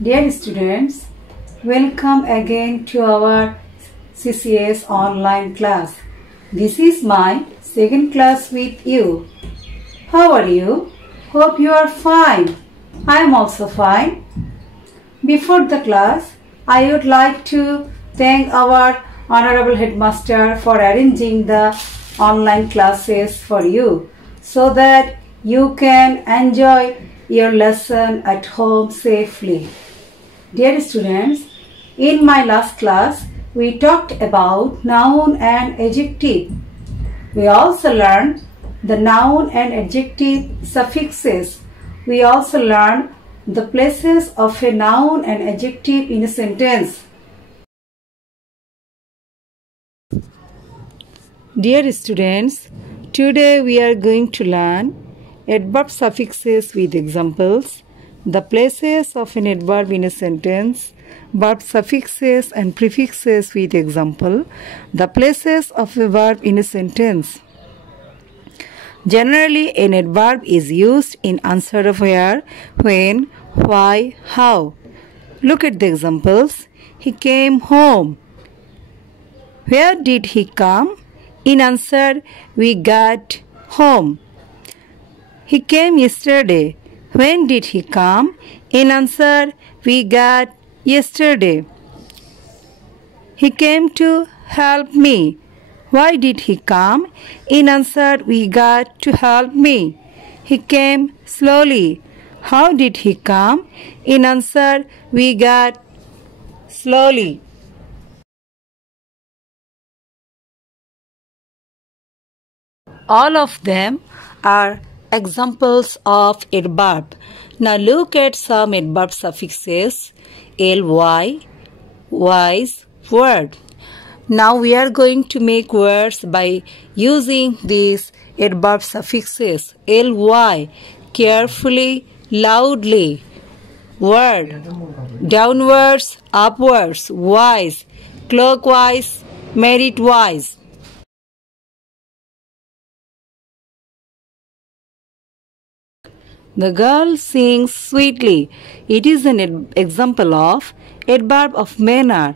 Dear students, welcome again to our CCS online class. This is my second class with you. How are you? Hope you are fine. I am also fine. Before the class, I would like to thank our Honorable Headmaster for arranging the online classes for you so that you can enjoy your lesson at home safely. Dear students, in my last class, we talked about noun and adjective. We also learned the noun and adjective suffixes. We also learned the places of a noun and adjective in a sentence. Dear students, today we are going to learn adverb suffixes with examples, the places of an adverb in a sentence, verb suffixes and prefixes with example, the places of a verb in a sentence. Generally, an adverb is used in answer of where, when, why, how. Look at the examples. He came home. Where did he come? In answer, we got home. He came yesterday. When did he come? In answer, we got yesterday. He came to help me. Why did he come? In answer, we got to help me. He came slowly. How did he come? In answer, we got slowly. All of them are examples of adverb. Now look at some adverb suffixes. ly, wise, word. Now we are going to make words by using these adverb suffixes. ly, carefully, loudly. Word, downwards, upwards. Wise, clockwise, merit-wise. The girl sings sweetly. It is an example of adverb of manner.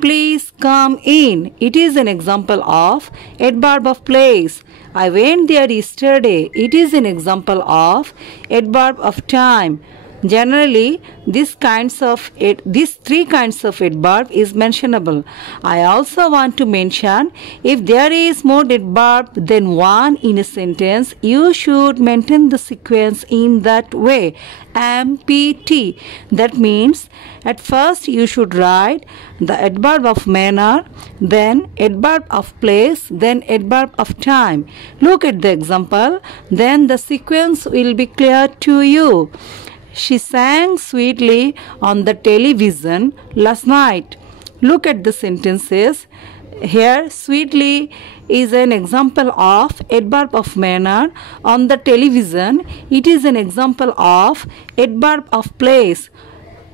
Please come in. It is an example of adverb of place. I went there yesterday. It is an example of adverb of time. Generally, these three kinds of adverb is mentionable. I also want to mention, if there is more adverb than one in a sentence, you should maintain the sequence in that way. MPT. That means, at first you should write the adverb of manner, then adverb of place, then adverb of time. Look at the example, then the sequence will be clear to you. She sang sweetly on the television last night. Look at the sentences. Here, sweetly is an example of adverb of manner. On the television, it is an example of adverb of place.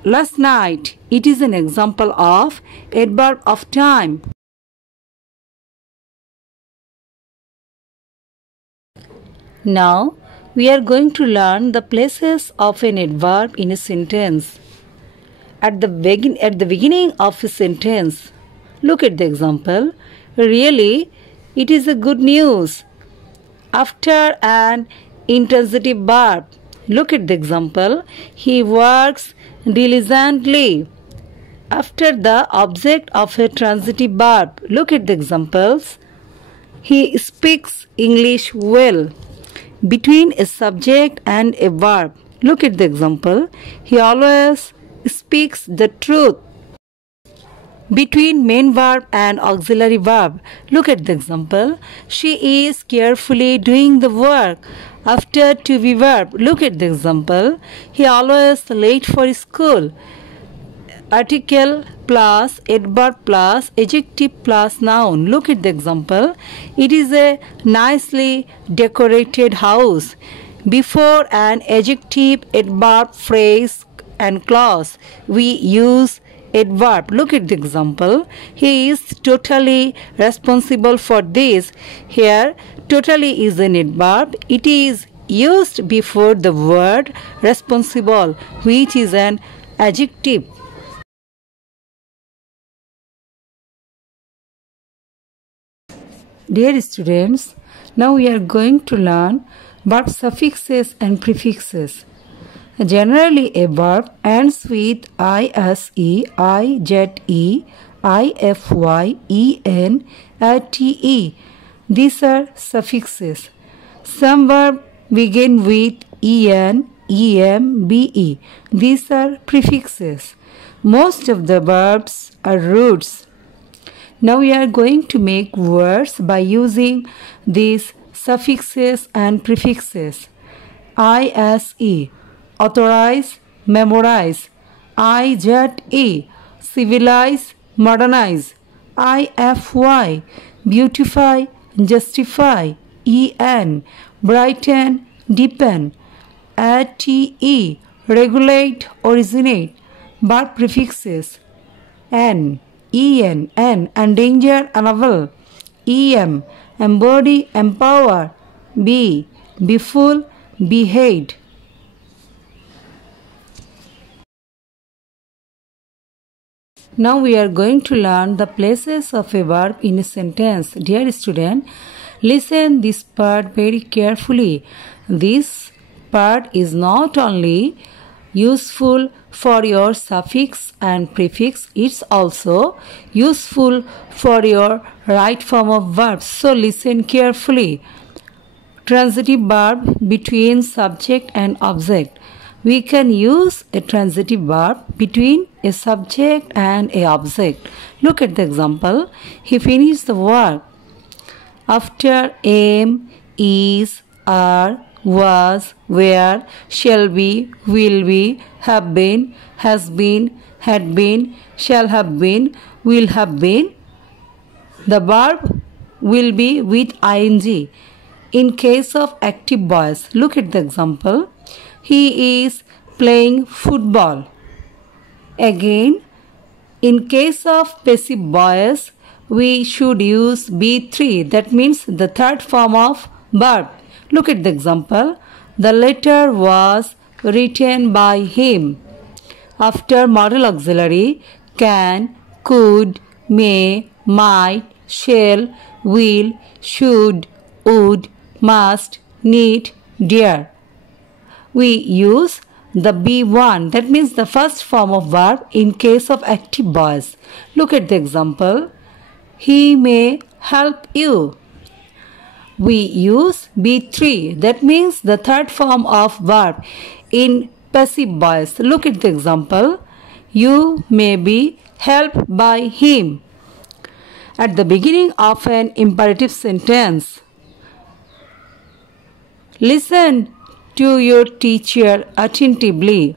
Last night, it is an example of adverb of time. Now, we are going to learn the places of an adverb in a sentence. At the beginning of a sentence, look at the example. Really, it is a good news. After an intransitive verb, look at the example. He works diligently. After the object of a transitive verb, look at the examples. He speaks English well. Between a subject and a verb, look at the example. He always speaks the truth. Between main verb and auxiliary verb, look at the example. She is carefully doing the work. After to be verb, look at the example. He always late for school. Article plus adverb plus adjective plus noun. Look at the example. It is a nicely decorated house. Before an adjective, adverb, phrase and clause, we use adverb. Look at the example. He is totally responsible for this. Here, totally is an adverb. It is used before the word responsible, which is an adjective. Dear students, now we are going to learn verb suffixes and prefixes. Generally, a verb ends with ise, ize, ify, en, ate. These are suffixes. Some verbs begin with en, em, be. These are prefixes. Most of the verbs are roots. Now we are going to make words by using these suffixes and prefixes. Ise, authorize, memorize. Ize, civilize, modernize. Ify, beautify, justify. En, brighten, deepen. Ate, regulate, originate. Verb prefixes. En, endanger, unravel. Em, embody, empower. Befool, behead. Now we are going to learn the places of a verb in a sentence. Dear student, listen this part very carefully. This part is not only useful for your suffix and prefix, it's also useful for your right form of verbs. So listen carefully. Transitive verb between subject and object. We can use a transitive verb between a subject and a object. Look at the example. He finished the work. After am, is, are, was, were, shall be, will be, have been, has been, had been, shall have been, will have been, the verb will be with ing. In case of active voice, look at the example. He is playing football. Again, in case of passive voice, we should use be3. That means the third form of verb. Look at the example. The letter was written by him. After modal auxiliary, can, could, may, might, shall, will, should, would, must, need, dare. We use the be1. That means the first form of verb in case of active voice. Look at the example. He may help you. We use be3. That means the third form of verb in passive voice. Look at the example. You may be helped by him. At the beginning of an imperative sentence, listen to your teacher attentively.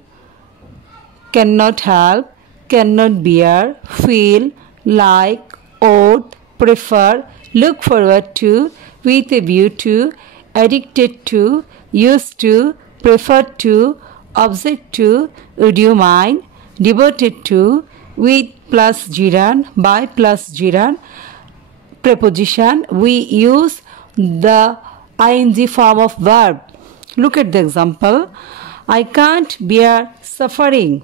Cannot help, cannot bear, feel, like, ought, prefer, look forward to, with a view to, addicted to, used to, preferred to, object to, would you mind, devoted to, with plus gerund, by plus gerund, preposition. We use the ing form of verb. Look at the example. I can't bear suffering.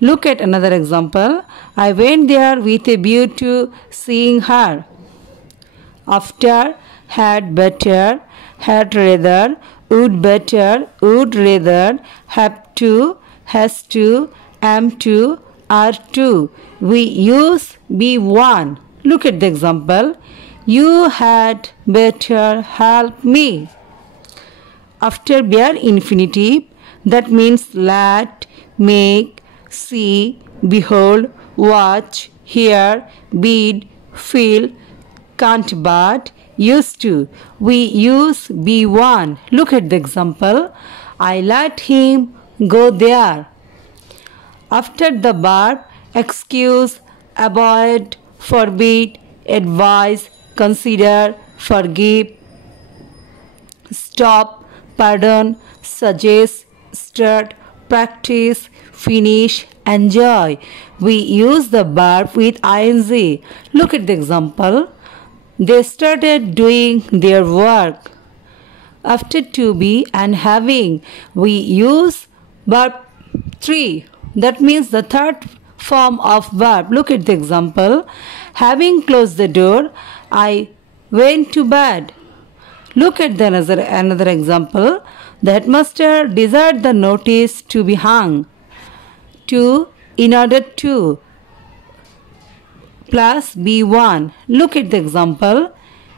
Look at another example. I went there with a view to seeing her. After, had better, had rather, would better, would rather, have to, has to, am to, are to. We use be1. Look at the example. You had better help me. After bare infinitive, that means let, make, see, behold, watch, hear, bid, feel, can't but, used to. We use be1. Look at the example. I let him go there. After the verb, excuse, avoid, forbid, advise, consider, forgive, stop, pardon, suggest, start, practice, finish, enjoy. We use the verb with ing. Look at the example. They started doing their work. After to be and having, we use verb 3. That means the third form of verb. Look at the example. Having closed the door, I went to bed. Look at the another example. The headmaster desired the notice to be hung. To, in order to, plus B1. Look at the example.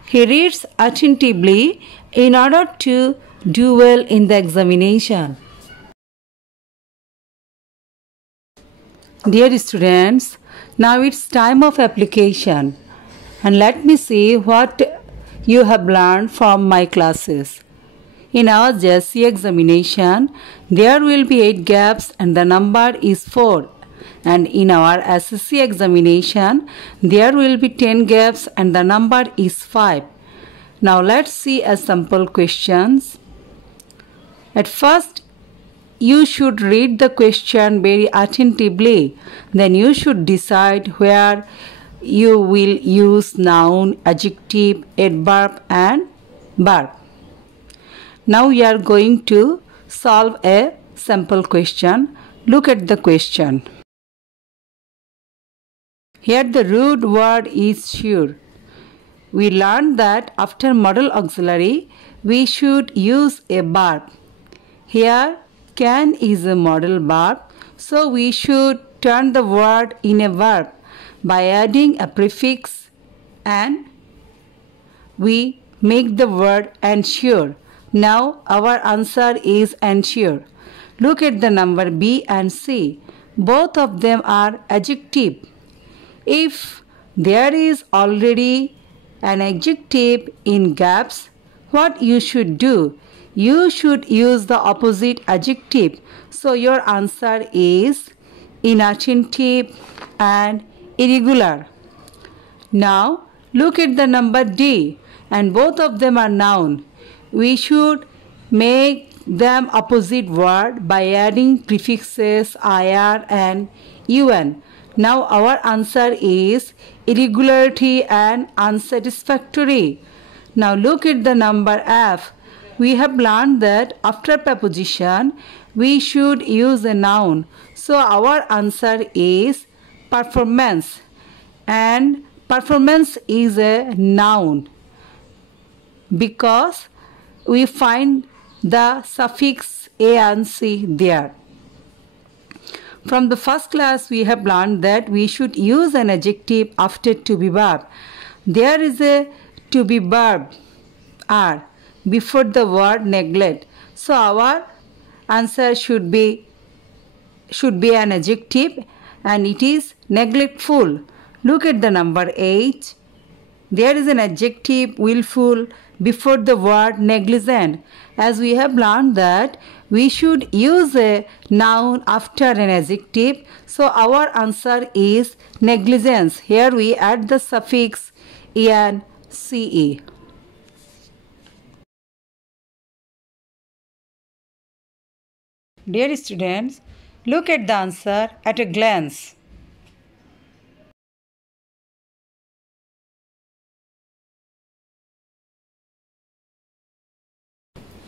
He reads attentively in order to do well in the examination. Dear students, now it's time of application, and let me see what you have learned from my classes. In our JSC examination, there will be 8 gaps and the number is 4. And in our SSC examination, there will be 10 gaps and the number is 5. Now let's see a sample questions. At first, you should read the question very attentively. Then you should decide where you will use noun, adjective, adverb and verb. Now we are going to solve a sample question. Look at the question. Here the root word is sure. We learned that after modal auxiliary, we should use a verb. Here, can is a modal verb, so we should turn the word in a verb by adding a prefix and we make the word ensure. Now our answer is ensure. Look at the number B and C. Both of them are adjective. If there is already an adjective in gaps, what you should do? You should use the opposite adjective. So your answer is inattentive and irregular. Now look at the number D, and both of them are noun. We should make them opposite word by adding prefixes ir and un. Now our answer is irregularity and unsatisfactory. Now look at the number F. We have learned that after preposition, we should use a noun. So our answer is performance. And performance is a noun because we find the suffix a and c there. From the first class, we have learned that we should use an adjective after to be verb. There is a to be verb are before the word neglect. So our answer should be an adjective and it is neglectful. Look at the number 8. There is an adjective willful before the word negligent. As we have learned that we should use a noun after an adjective. So our answer is negligence. Here we add the suffix ence. Dear students, look at the answer at a glance.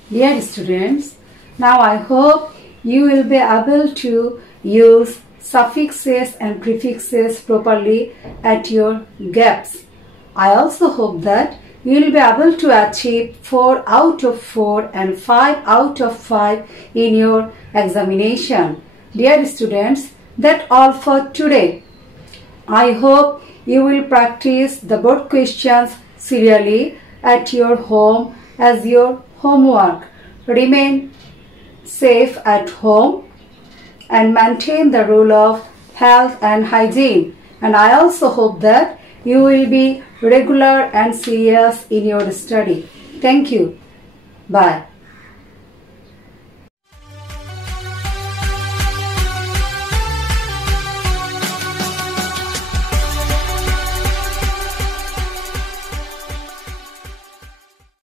Dear students, now I hope you will be able to use suffixes and prefixes properly at your gaps. I also hope that you will be able to achieve 4 out of 4 and 5 out of 5 in your examination. Dear students, that's all for today. I hope you will practice the board questions serially at your home as your homework. Remain safe at home and maintain the rule of health and hygiene. And I also hope that you will be regular and serious in your study. Thank you. Bye.